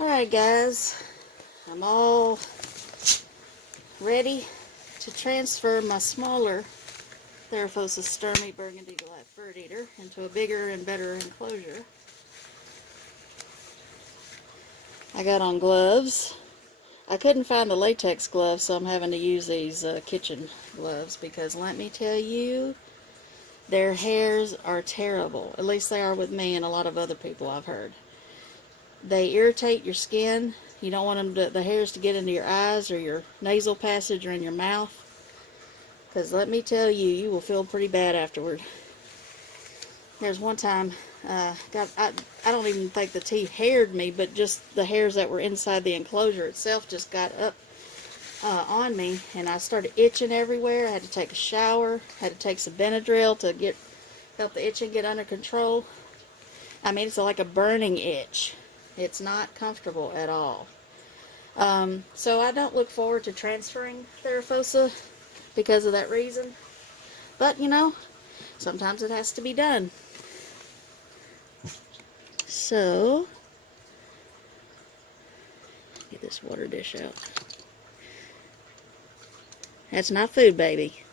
Alright guys, I'm all ready to transfer my smaller Theraphosa stirmi burgundy black bird eater into a bigger and better enclosure. I got on gloves. I couldn't find the latex gloves, so I'm having to use these kitchen gloves because let me tell you, their hairs are terrible. At least they are with me and a lot of other people I've heard. They irritate your skin. You don't want the hairs to get into your eyes or your nasal passage or in your mouth. Because let me tell you, you will feel pretty bad afterward. There's one time, I don't even think the teeth haired me, but just the hairs that were inside the enclosure itself just got up on me, and I started itching everywhere. I had to take a shower, had to take some Benadryl to help the itching get under control. I mean, it's like a burning itch. It's not comfortable at all. So I don't look forward to transferring Theraphosa because of that reason. But, you know, sometimes it has to be done. So, get this water dish out. That's not food, baby.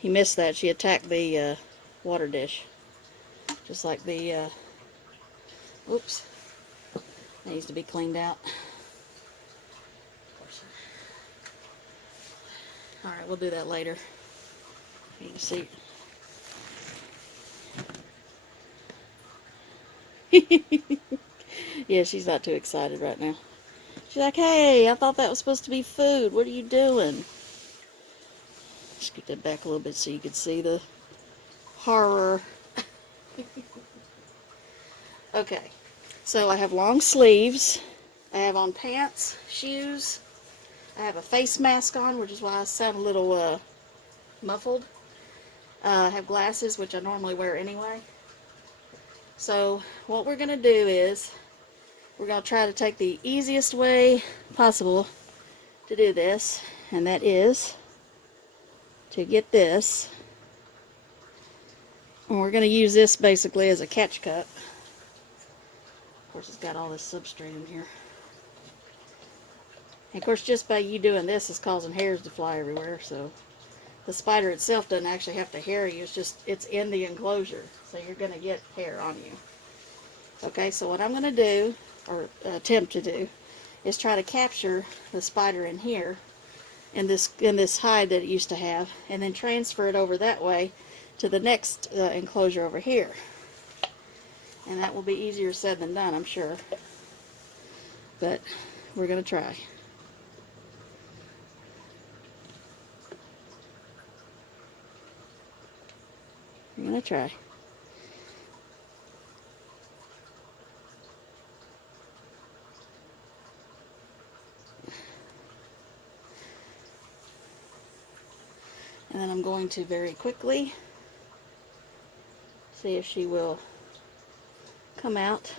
You missed that. She attacked the water dish. Just like the, oops. That needs to be cleaned out. Alright, we'll do that later. You can see. Yeah, she's not too excited right now. She's like, hey, I thought that was supposed to be food. What are you doing? Scoot that back a little bit so you can see the horror. Okay, so I have long sleeves. I have on pants, shoes. I have a face mask on, which is why I sound a little muffled. I have glasses, which I normally wear anyway. So what we're going to do is we're going to try to take the easiest way possible to do this, and that is to get this. And we're going to use this basically as a catch cup. Of course, it's got all this substrate in here. And of course, just by you doing this is causing hairs to fly everywhere, so the spider itself doesn't actually have to hair you. It's in the enclosure, so you're going to get hair on you. Okay, so what I'm going to do, or attempt to do, is try to capture the spider in here, in this hide that it used to have, and then transfer it over that way to the next enclosure over here. And that will be easier said than done, I'm sure. But we're going to try. We're going to try. And then I'm going to very quickly see if she will come out.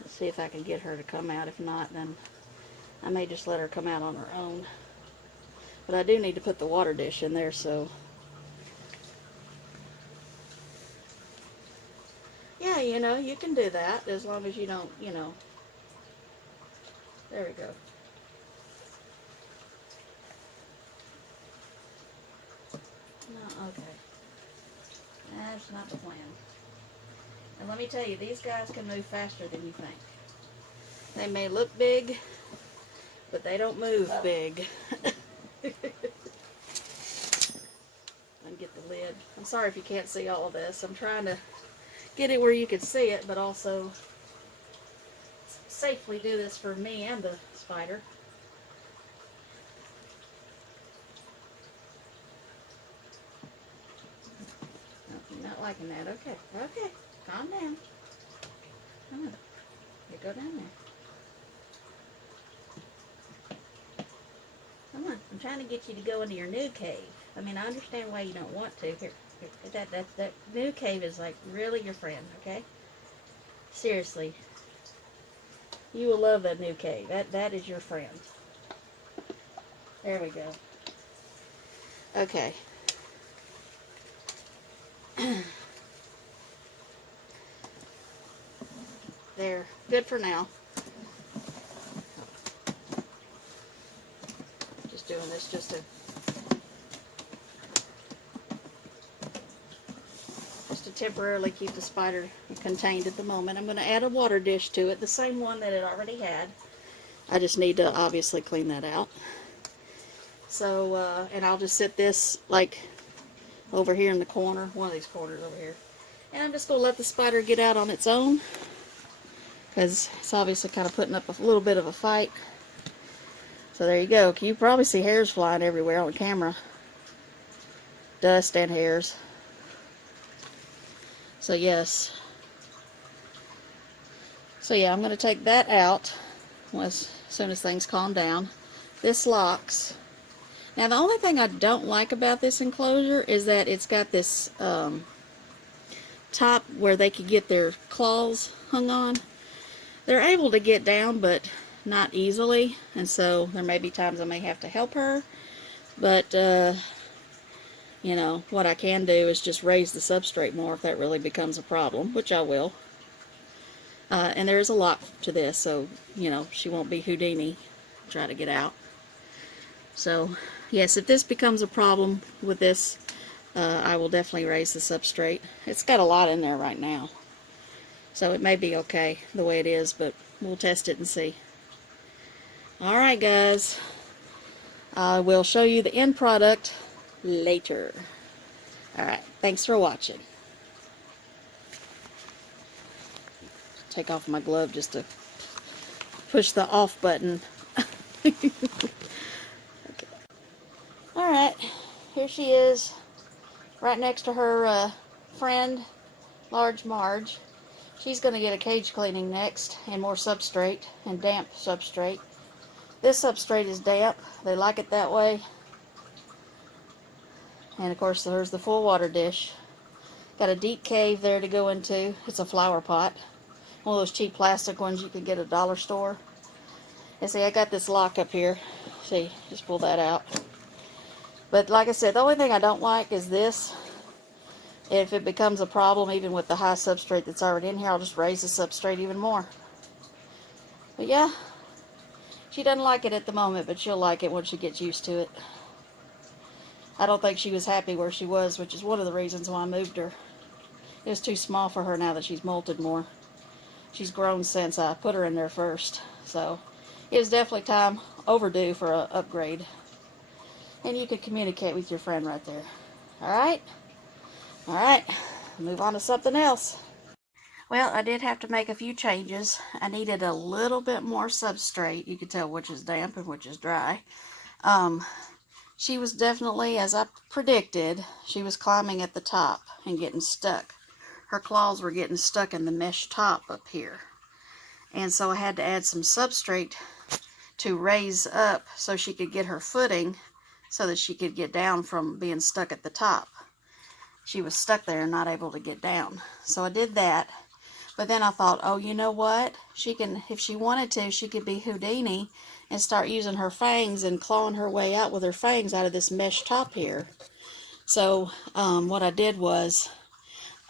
Let's see if I can get her to come out. If not, then I may just let her come out on her own. But I do need to put the water dish in there, so yeah, you know, you can do that as long as you don't, you know. There we go. No, okay. That's not the plan. And let me tell you, these guys can move faster than you think. They may look big, but they don't move big. Get the lid. I'm sorry if you can't see all of this. I'm trying to get it where you can see it, but also safely do this for me and the spider. No, you're not liking that. Okay, okay. Calm down. Come on. You go down there. Come on. I'm trying to get you to go into your new cave. I mean, I understand why you don't want to. Here, that new cave is like really your friend, okay? Seriously. You will love that new cave. That is your friend. There we go. Okay. They're good for now. Just doing this just to temporarily keep the spider contained at the moment. I'm going to add a water dish to it, the same one that it already had. I just need to obviously clean that out. So, and I'll just sit this like over here in the corner, one of these corners over here. And I'm just going to let the spider get out on its own, because it's obviously kind of putting up a little bit of a fight. So there you go. You probably see hairs flying everywhere on the camera. Dust and hairs. So yes. So yeah, I'm going to take that out as soon as things calm down. This locks. Now the only thing I don't like about this enclosure is that it's got this top where they could get their claws hung on. They're able to get down, but not easily, and so there may be times I may have to help her. But you know, what I can do is just raise the substrate more if that really becomes a problem, which I will. And there is a lock to this, so, you know, she won't be Houdini try to get out. So, yes, if this becomes a problem with this, I will definitely raise the substrate. It's got a lot in there right now, so it may be okay the way it is, but we'll test it and see. Alright guys, I will show you the end product later. Alright, thanks for watching. Take off my glove just to push the off button. Okay. Alright, here she is, right next to her friend, large Marge. She's going to get a cage cleaning next, and more substrate, and damp substrate. This substrate is damp. They like it that way. And of course there's the full water dish. Got a deep cave there to go into. It's a flower pot. One of those cheap plastic ones you can get at a dollar store. And see, I got this lock up here. See, just pull that out. But like I said, the only thing I don't like is this. If it becomes a problem, even with the high substrate that's already in here, I'll just raise the substrate even more. But yeah, she doesn't like it at the moment, but she'll like it once she gets used to it. I don't think she was happy where she was, which is one of the reasons why I moved her. It was too small for her now that she's molted more. She's grown since I put her in there first. So it was definitely time overdue for an upgrade. And you could communicate with your friend right there. Alright? Alright, move on to something else. Well, I did have to make a few changes. I needed a little bit more substrate. You could tell which is damp and which is dry. She was definitely, as I predicted, she was climbing at the top and getting stuck. Her claws were getting stuck in the mesh top up here. And so I had to add some substrate to raise up so she could get her footing so that she could get down from being stuck at the top. She was stuck there and not able to get down. So I did that. But then I thought, oh, you know what? She can, if she wanted to, she could be Houdini and start using her fangs and clawing her way out with her fangs out of this mesh top here. So what I did was,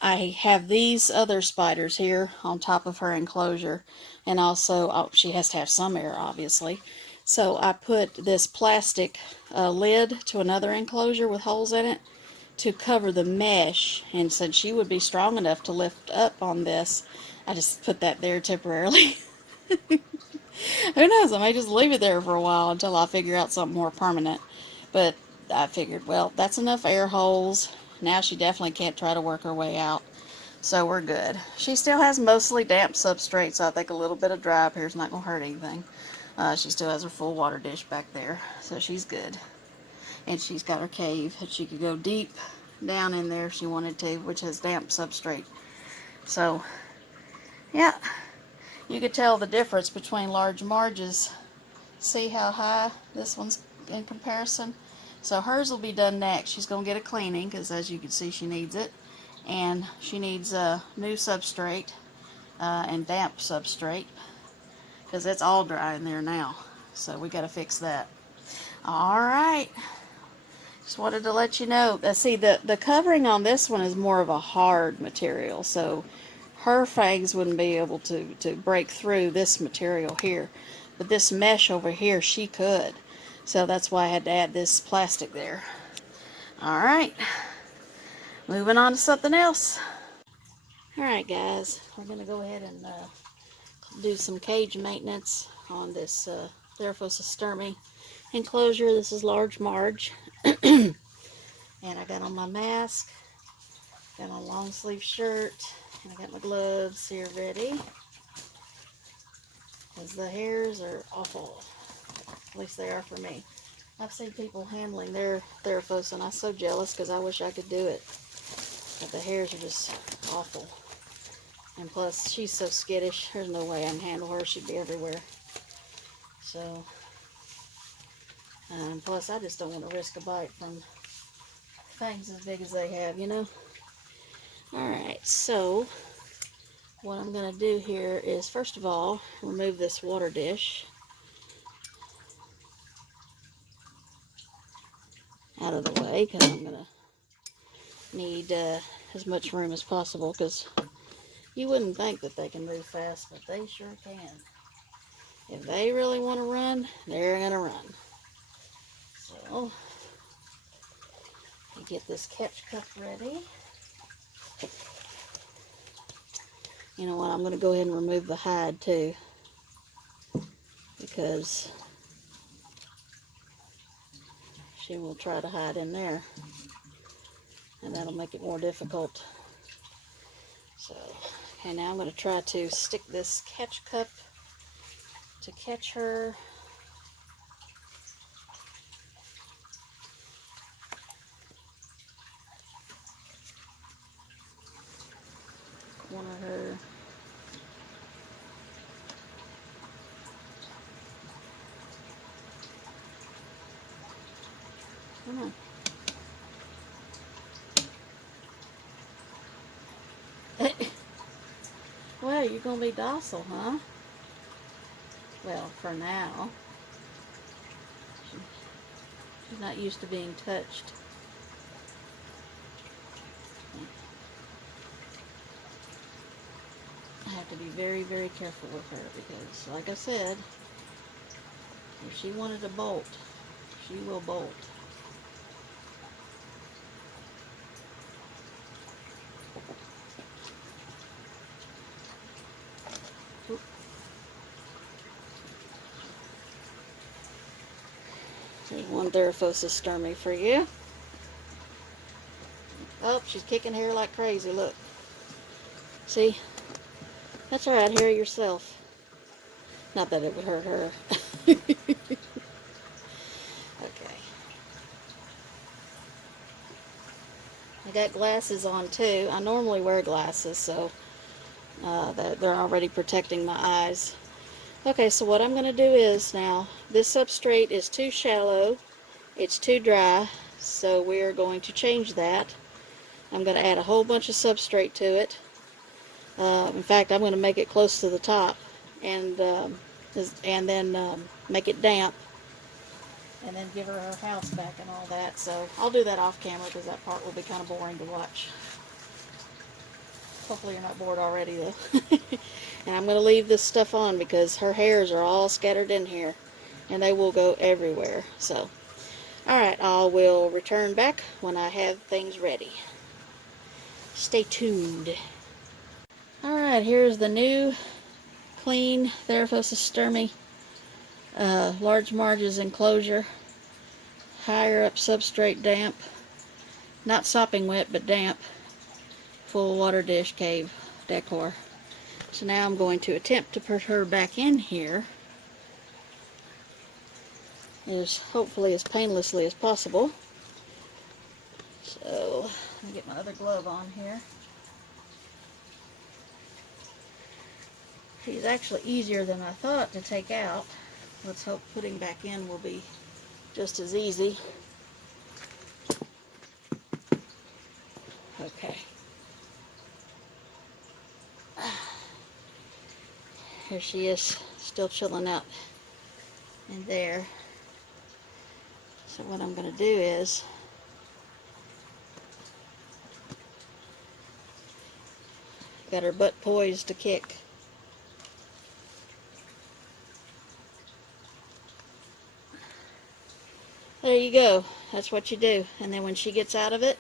I have these other spiders here on top of her enclosure, and also she has to have some air, obviously. So I put this plastic lid to another enclosure with holes in it to cover the mesh, and since she would be strong enough to lift up on this, I just put that there temporarily. Who knows, I may just leave it there for a while until I figure out something more permanent. But I figured, well, that's enough air holes. Now she definitely can't try to work her way out. So we're good. She still has mostly damp substrate, so I think a little bit of dry up here is not going to hurt anything. She still has her full water dish back there, so she's good. And she's got her cave that she could go deep down in there if she wanted to, which has damp substrate. So, yeah. You could tell the difference between large Marges. See how high this one's in comparison? So hers will be done next. She's going to get a cleaning because, as you can see, she needs it. And she needs a new substrate and damp substrate because it's all dry in there now. So we got to fix that. Alright. Just wanted to let you know. See, the covering on this one is more of a hard material. So her fangs wouldn't be able to break through this material here. But this mesh over here, she could. So that's why I had to add this plastic there. Alright, moving on to something else. Alright guys, we're going to go ahead and do some cage maintenance on this Theraphosa stirmi enclosure. This is large Marge. And I got on my mask, got on a long sleeve shirt, and I got my gloves here ready. Because the hairs are awful. At least they are for me. I've seen people handling their Theraphosa and I'm so jealous because I wish I could do it. But the hairs are just awful. And plus, she's so skittish. There's no way I can handle her. She'd be everywhere. So, plus I just don't want to risk a bite from things as big as they have, you know. Alright, so what I'm going to do here is, first of all, remove this water dish out of the way because I'm going to need as much room as possible, because you wouldn't think that they can move fast, but they sure can. If they really want to run, they're going to run. So, get this catch cup ready. You know what, I'm going to go ahead and remove the hide too, because she will try to hide in there, and that'll make it more difficult. So, okay, now I'm going to try to stick this catch cup to catch her. Corner her. Come on. Well, you're going to be docile, huh? Well, for now. She's not used to being touched. I have to be very, very careful with her because, like I said, if she wanted to bolt, she will bolt. Oop. There's one Theraphosa stirmi for you. Oh, she's kicking hair like crazy, look. See? That's alright, hair yourself. Not that it would hurt her. Okay. I got glasses on too. I normally wear glasses, so they're already protecting my eyes. Okay, so what I'm going to do is now, this substrate is too shallow. It's too dry, so we are going to change that. I'm going to add a whole bunch of substrate to it. In fact, I'm going to make it close to the top, and then make it damp, and then give her her house back and all that. So I'll do that off camera because that part will be kind of boring to watch. Hopefully you're not bored already though. And I'm going to leave this stuff on because her hairs are all scattered in here, and they will go everywhere. So, alright, I will return back when I have things ready. Stay tuned. Alright, here's the new clean Theraphosa stirmi large Marge's enclosure. Higher up substrate damp. Not sopping wet, but damp. Full water dish cave decor. So now I'm going to attempt to put her back in here as hopefully as painlessly as possible. So let me get my other glove on here. She's actually easier than I thought to take out. Let's hope putting back in will be just as easy. Okay. Here she is, still chilling out in there. So what I'm going to do is Got her butt poised to kick. There you go. That's what you do. And then when she gets out of it,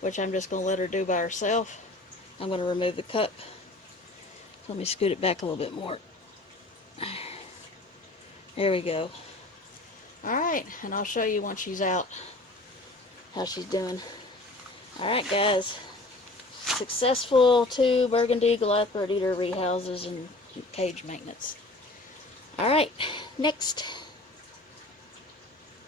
which I'm just going to let her do by herself, I'm going to remove the cup. Let me scoot it back a little bit more. There we go. Alright, and I'll show you once she's out how she's doing. Alright guys, successful 2 burgundy Goliath bird eater rehouses and cage maintenance. Alright, next.